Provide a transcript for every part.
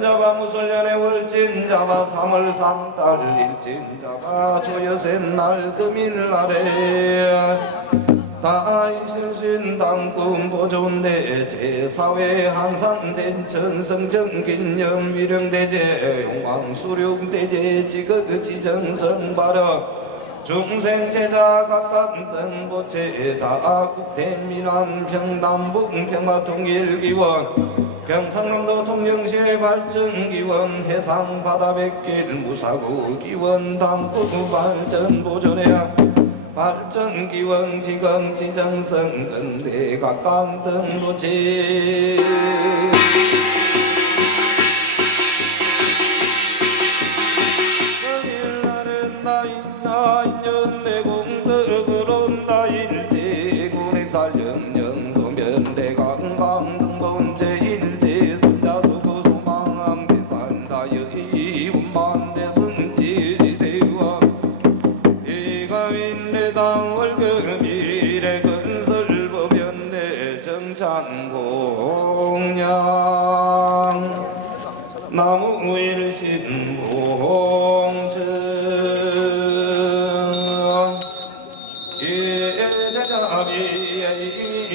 잡아 무술년에 월진 잡아 삼월 삼달 일진 잡아 조여센 날 금일 날에 다이실신 당군 보존대 제사회 한산된 천성정 긴념 위령대제 용왕수룡대제 지극지정성 발어 중생 제자 각각 등보체 다국대민안 평남북 평화통일기원 경상남도 통영시의 발전기원 해상바다 백길 무사구기원 담부 발전보존회야 발전기원 지경 지정성 근대 각각 등보체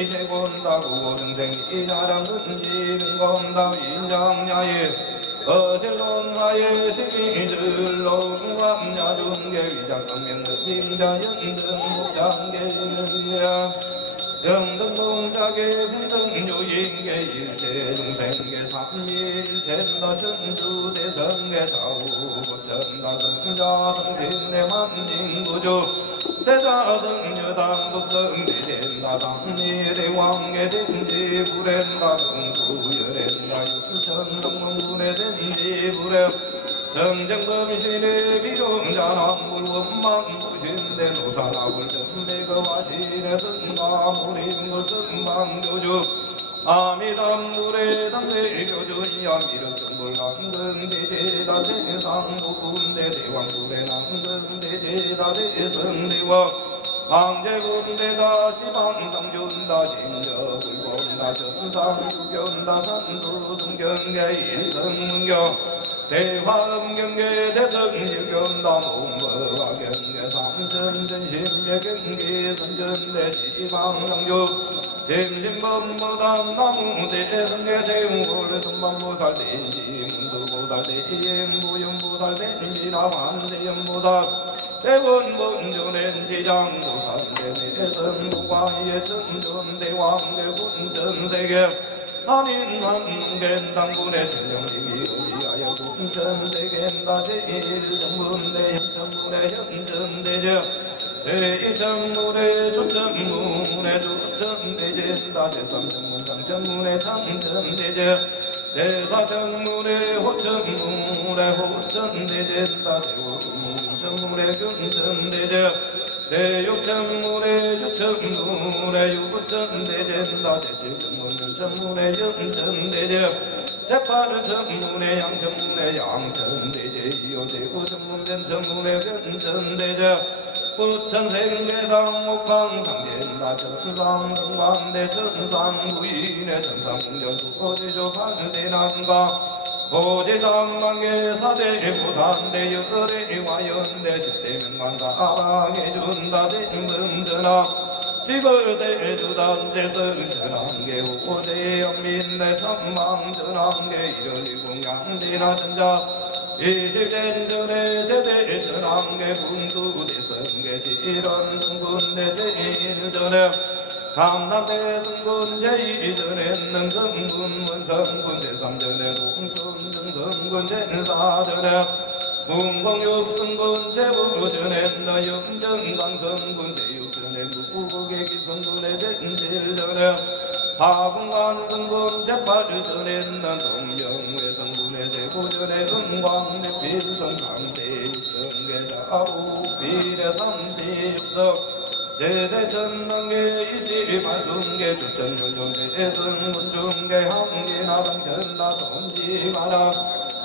이세곤다고 등생이 나랑은 지능검다 인장야에 어실론하에 시비들로 암야중계 위장강면득 빙자연등 목장계야 영등봉자계 평등 유인계 일체 중생계 삼일체 다 천주 대성계 좌우천다 성자 성신내 만진구조 세자등 여당북등 대젠다 당일의 왕계 된지 불엔다 병구열엔다 육천동문군에 된지 불에 정정검신의 비룡자남 불원만 부신대 노사나불 전대거 와신의 선마무림 것은 방교주 아미담물의 담대 교주이야 남근 대제다 세상 녹군대 대왕불의 남근 대제다 대성대와 방제군대다 시방성준다 심려불본다 전상주견다 산두등견대 일성문경 대화음경계 대성실견다 몸버와 경계 삼천전심계 경계 선전대 시방성주 심심범무담 나무 대성계 대무골 선반무살 대인지 문수보살 대인무윤보살 대인지라만 대연보살 대원본전엔 지장보살 대내성부광의 천전대왕계 군전세계 한인한문겐 당군의 신령님이 의하여 군전대겐다 제일정문대 현천문의 현전대제 제1정문의 조천문의 조천대제다 제3정문 장천문의 장천대제 제4정문의 호천문의 호천대제다 제5정문의 균천대제 제6천문의 유천문의 유부천대제다 제7천문의 천문의 연천대제 제8천문의 양천문의 양천대제 이호 제9천문 변천문의 변천대제 부천생계당 목방상제다 천상성관대 천상부인의 천상공전수 고지조 발대난가 고지장망계 사대 부산대 열애 와연대 십대 명만가하게 준다 대문전하 지거세 주단 제성 전함계 호대 영민대 선망전함계 일월이공양대나 전자 이십년 전에 제대 전함계 분수 대성계 지런 등군대 제일 전에 감남대 성군 제이 전에 능성군 문성군 대삼전에 공촌 등성군 제사 전에 문공육성군 제부 전에 너영전 강성군 제육 전에 무국의 기성군의 제일 전에 하궁관 성군 제팔 전에 난 동명회 성군의 제고전에 은광대 필성 강대 육성계 좌우 비례 삼대 육성 제대 천당계 이시만순계 주천명종대 대성문중계 항계나당 전나 돈지마라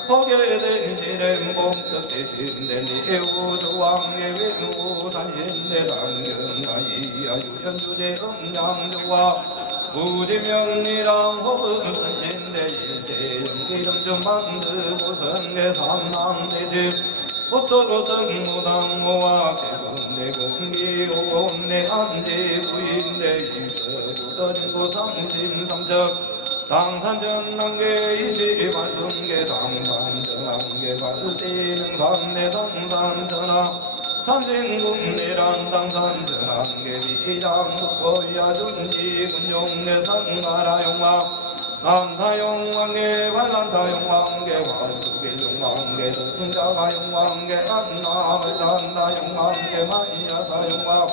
허계된 지렘봉떡 대신대 니우조왕의 외우산신대 당경가이야 유현주제 음양조와 부지명리랑 호흡선신대 내 일체 연기름 좀 만들고 성계 삼남대십 꽃도로 성무당모와 개군대 공기 오내 안지 부인대 임서주던고 상심삼적. 당산전남계 이시말순계 당산전남계 발지능산내 당산전함 산진군대랑 당산전함계 비장국보야 준지 군용내 상나라용왕 난타용왕계 관란타용왕계 관수길용왕계 등자가용왕계 안나발란다용왕계 마이야타용왕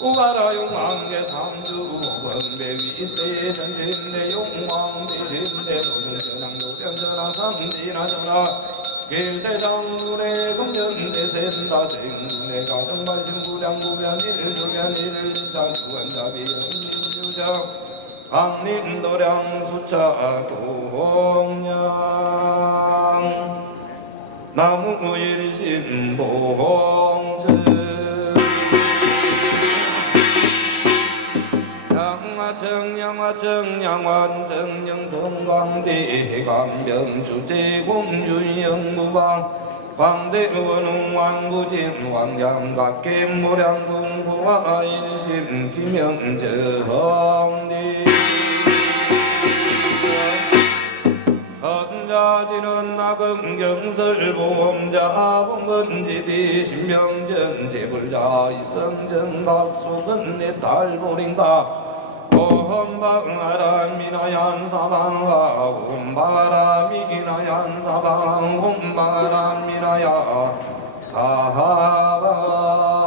우가라용왕계 삼주원배 위대 전신대 용왕 대신대 노동전왕 노련전왕 삼진하전왕 길대장군의 공연대센다 생군의 가정발신부량구면 일주면 일자 주원자비 연유장 강림도량 수차 동양. 나무일신 양 화청 양화청 양완성 영통광대 감병주제 공주영무방 광대원 왕부진 왕양각계 김영정리 헌자지는 나금경설 보험자 봉건지디 신명전 제불자 이성전 각속은 내딸 보린다 옴방아라 미나얀 사방아 옴방아라 미나얀 사방 옴방아라 미나야 사방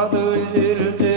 pas de.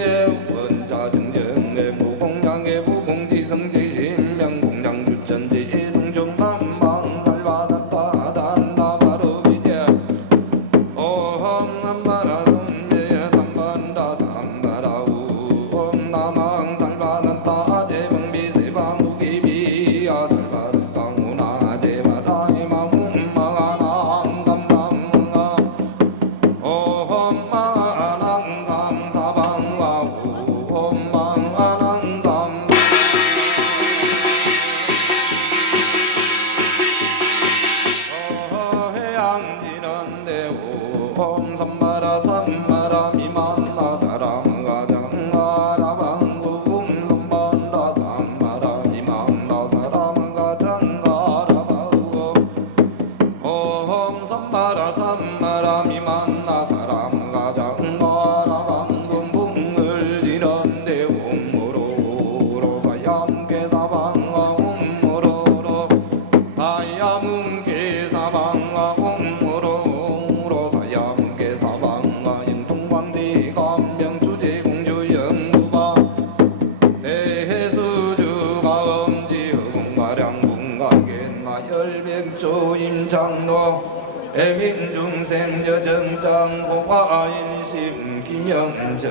인심 김영정리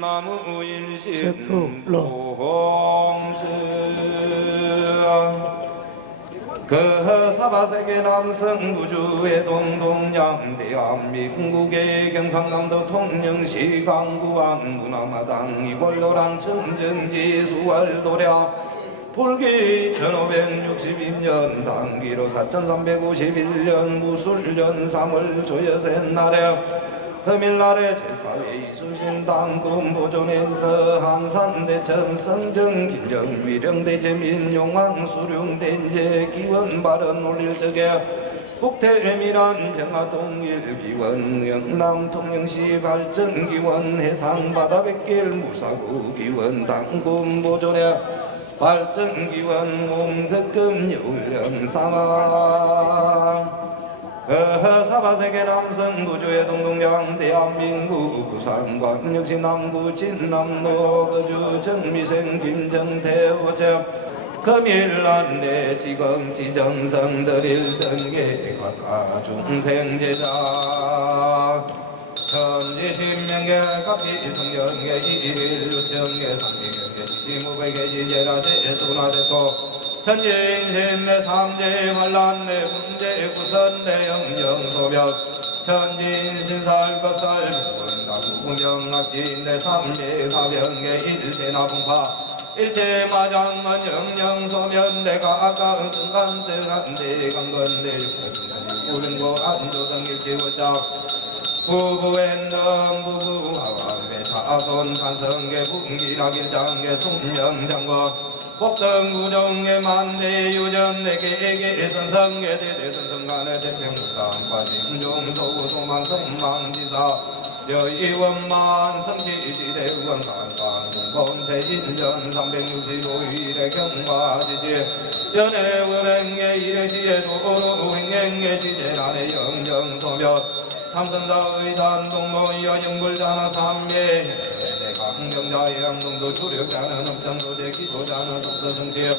나무 인심 세프로. 공주 그 사바세계 남성 구주의 동동양 대한민국의 경상남도 통영시 강구안 문화마당 이골로랑 청정지 수월도랴 불기 1562년 당기로 4351년 무술년 3월 조여새 날에 금일날에 제사회 이수신 당 금 보존에서 한산대천 성정 김정 위령대제 민용왕 수령대제 기원 발언 올릴 적에 국태미란 평화동일 기원 영남 통영시 발전 기원 해상 바다 백길 무사구 기원 당금 보존에 발전 기원 몸극금 요령 상황. 어, 사바세계 남성 구주의 동동양 대한민국 부산관 역시 남구 진남로 거주 정미생 김정태 호재 금일날 내 지금 지정성들일 전계 각하 중생제자. 천지신명계 각기 성경계 일육정계 삼비 지제라 제 수나대토 천지신내 삼재 환란내 문제 구선내 천진신살 것살 문남구명악진내 삼재 사병계 일세나봉파 일체 마장만 영영소면 내가 아까운 순간생한대 강건대 우른고 안조정 일체고자 부부엔덤 부부하와 매 사손 간성계 분기락일장계 숙명장과 복등구정의 만대 유전 내게에게 선성계 대대선성간의 대평무상과심종 소구 소망 성망지사 여의원만 성지지대 우원관광 공범체 인전 365일의 경과지지 연애원행의 일회시에 도로 행행의 지제란의 영정소며 삼선다 의 단 동모 여 영불자나 삼매 강경자의 양동도 주력자는 업전도제 기도자는 독서승제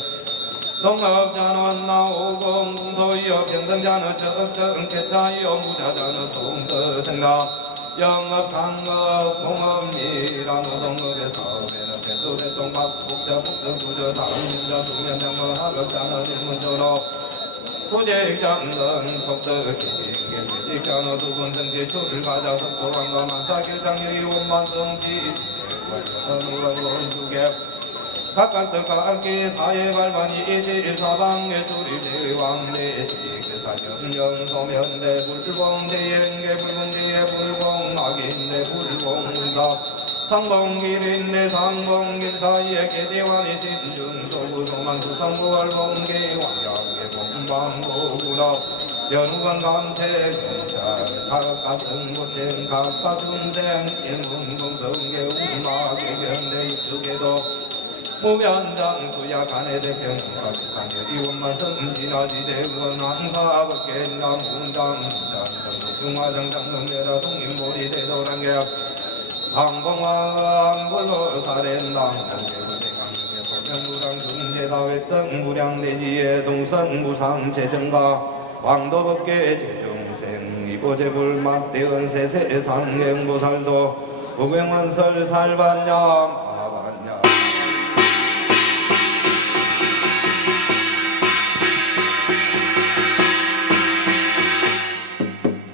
동업자는 나오공 공도이여 평등자는 적정 개차이여 무자자는 송서생나. 영업 상업 공업미라 노동업의 사업에는 대소대동 박복자 복덕구조 다음인자 수면장로 학업자는 일문조로 기빙계 재직자는 두분성지 출가자 속도왕과 만사길장여기 원만성지 원두개 각각 뜻각기 사회 발반이 이실사방의 줄이 왕대 지계사견영 소면대 불봉대행계 불봉대의 불봉 악인대 불봉물다 상봉길인대 상봉길 사이에 계대왕이 신중 소부 소만 수상부월 봉계 왕양 계 봉방고구나. 연우관 감체 경찰 각각 승고chen 각각 중생 인문공성계 운마계 견대 입주계도 무변장수야 간의 대평 가비상여 이원만 성진하지 대원 항사법계남 공장 장정 중화정장 명례라 동인몰이 대도랑계. 방공왕 불로 소명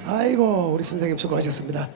아이고 우리 선생님 수고하셨습니다.